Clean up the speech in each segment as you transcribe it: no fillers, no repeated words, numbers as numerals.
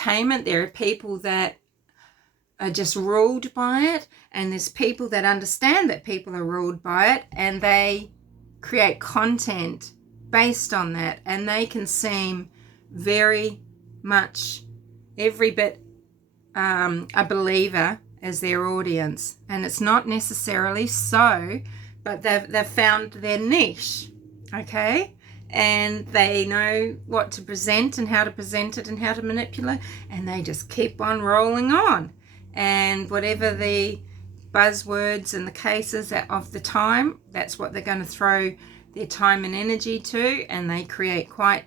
entertainment. There are people that are just ruled by it, and there's people that understand that people are ruled by it, and they create content based on that, and they can seem very much every bit a believer as their audience, and it's not necessarily so, but they've found their niche, okay, and they know what to present and how to present it and how to manipulate, and they just keep on rolling on. And whatever the buzzwords and the cases of the time, that's what they're going to throw their time and energy to, and they create quite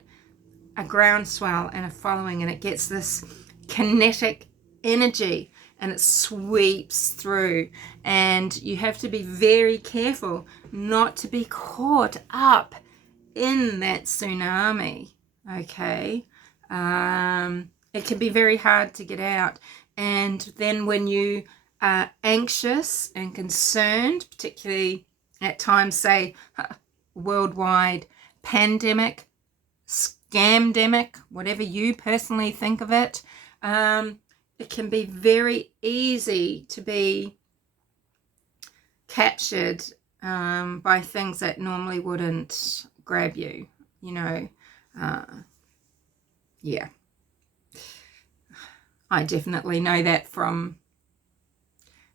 a groundswell and a following, and it gets this kinetic energy and it sweeps through, and you have to be very careful not to be caught up in that tsunami, okay? It can be very hard to get out. And then when you are anxious and concerned, particularly at times, say, worldwide pandemic, scamdemic, whatever you personally think of it, it can be very easy to be captured by things that normally wouldn't grab you, you know. Yeah. I definitely know that from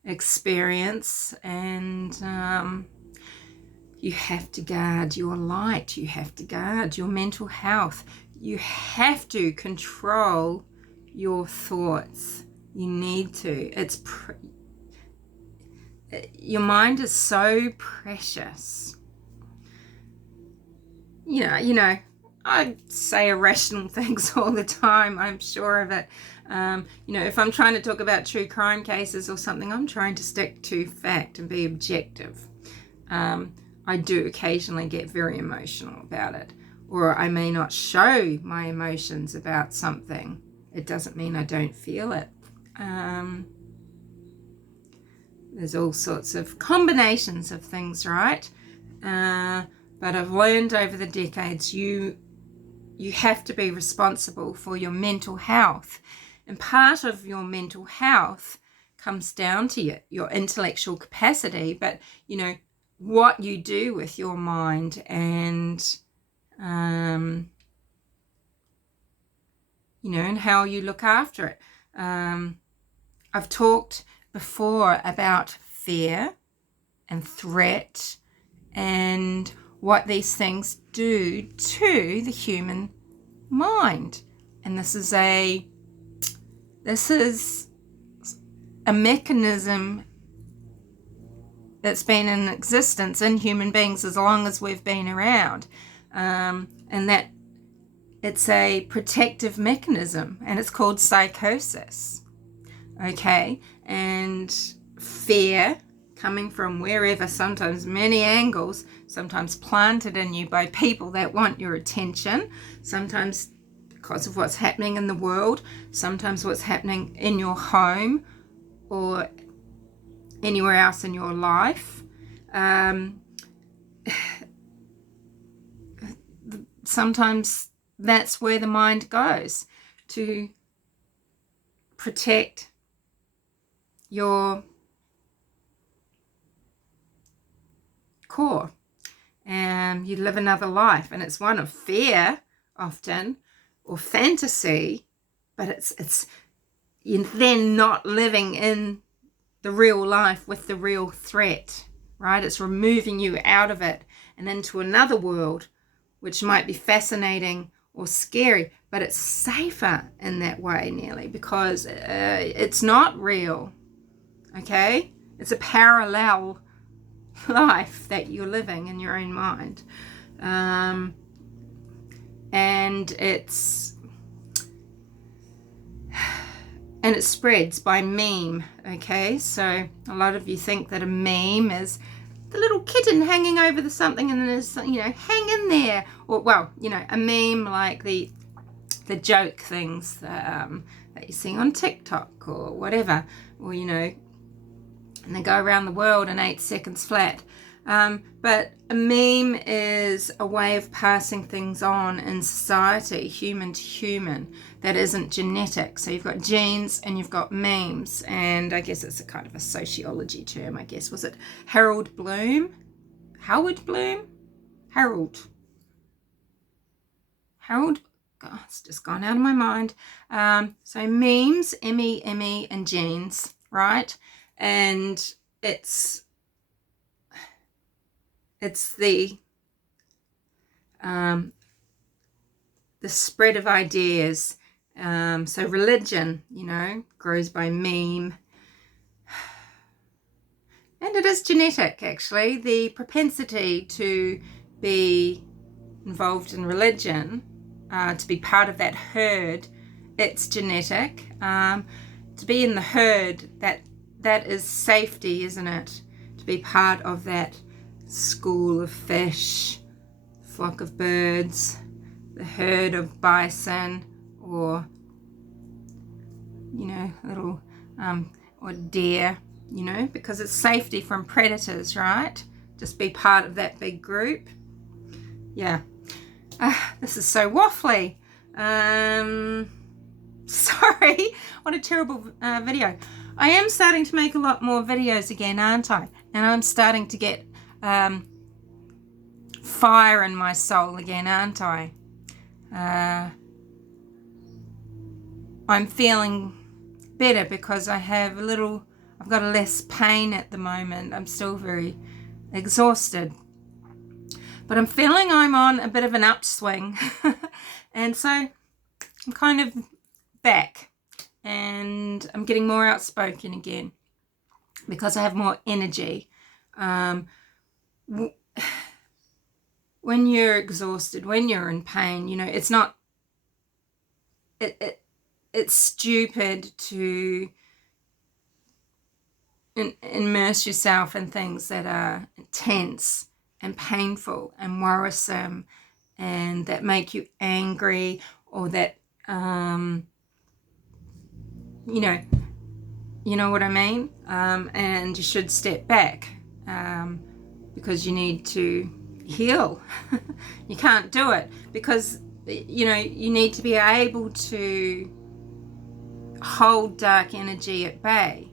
experience, and you have to guard your light, you have to guard your mental health, you have to control your thoughts. You need to. Your mind is so precious. You know, I say irrational things all the time, I'm sure of it. You know, if I'm trying to talk about true crime cases or something, I'm trying to stick to fact and be objective. I do occasionally get very emotional about it, or I may not show my emotions about something. It doesn't mean I don't feel it. There's all sorts of combinations of things, right? But I've learned over the decades, you have to be responsible for your mental health. And part of your mental health comes down to your intellectual capacity, but, you know, what you do with your mind, and, you know, and how you look after it. I've talked before about fear and threat and what these things do to the human mind. And this is a mechanism that's been in existence in human beings as long as we've been around, and that it's a protective mechanism, and it's called psychosis, okay? And fear, coming from wherever, sometimes many angles, sometimes planted in you by people that want your attention, sometimes because of what's happening in the world, sometimes what's happening in your home or anywhere else in your life. Sometimes that's where the mind goes to protect your core. You live another life, and it's one of fear often, or fantasy, but it's you're then not living in the real life with the real threat, right? It's removing you out of it and into another world, which might be fascinating or scary, but it's safer in that way nearly, because it's not real, okay? It's a parallel life that you're living in your own mind. And it spreads by meme, okay? So a lot of you think that a meme is the little kitten hanging over the something, and then there's, you know, hang in there, or, well, you know, a meme like the joke things that you see on TikTok or whatever, or, you know, and they go around the world in 8 seconds flat. But a meme is a way of passing things on in society, human to human, that isn't genetic. So you've got genes and you've got memes, and I guess it's a kind of a sociology term, I guess. Was it Harold Bloom? Howard Bloom? Harold. God, it's just gone out of my mind. So memes, M-E, and genes, right? And it's the spread of ideas. So religion, grows by meme. And it is genetic, actually. The propensity to be involved in religion, to be part of that herd, it's genetic. To be in the herd, that is safety, isn't it? To be part of that school of fish, flock of birds, the herd of bison, or little or deer, because it's safety from predators, right? Just be part of that big group. Yeah. This is so waffly. Sorry, what a terrible video. I am starting to make a lot more videos again, aren't I? And I'm starting to get fire in my soul again, aren't I? I'm feeling better because I've got less pain at the moment. I'm still very exhausted, but I'm feeling I'm on a bit of an upswing. And so I'm kind of back, and I'm getting more outspoken again because I have more energy. When you're exhausted, when you're in pain, it's not, it's stupid to immerse yourself in things that are intense and painful and worrisome and that make you angry, or that, you know what I mean? And you should step back because you need to heal. You can't do it because, you need to be able to hold dark energy at bay.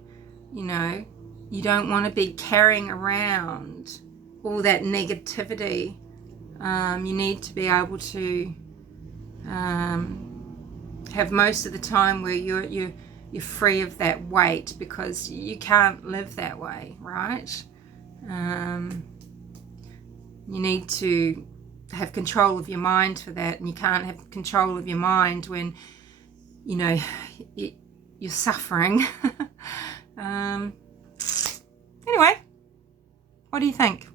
You don't want to be carrying around all that negativity. You need to be able to have most of the time where you're free of that weight, because you can't live that way, right? You need to have control of your mind for that, and you can't have control of your mind when you're suffering. Anyway, what do you think?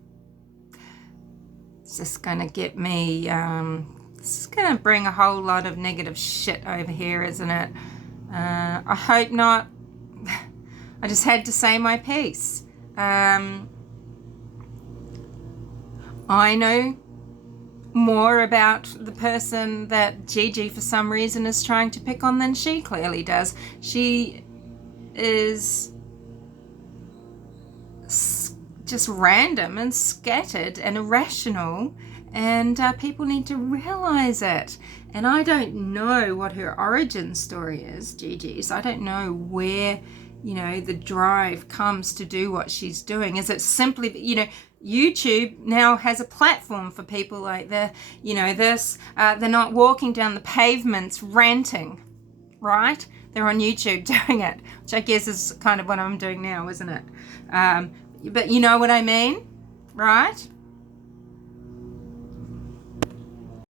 It's just gonna get me, it's gonna bring a whole lot of negative shit over here, isn't it? I hope not. I just had to say my piece. I know more about the person that Gigi for some reason is trying to pick on than she clearly does. She is just random and scattered and irrational, and people need to realize it. And I don't know what her origin story is, Gigi's. I don't know where, the drive comes to do what she's doing. Is it simply, YouTube now has a platform for people like they're not walking down the pavements ranting, right? They're on YouTube doing it, which I guess is kind of what I'm doing now, isn't it? But you know what I mean, right?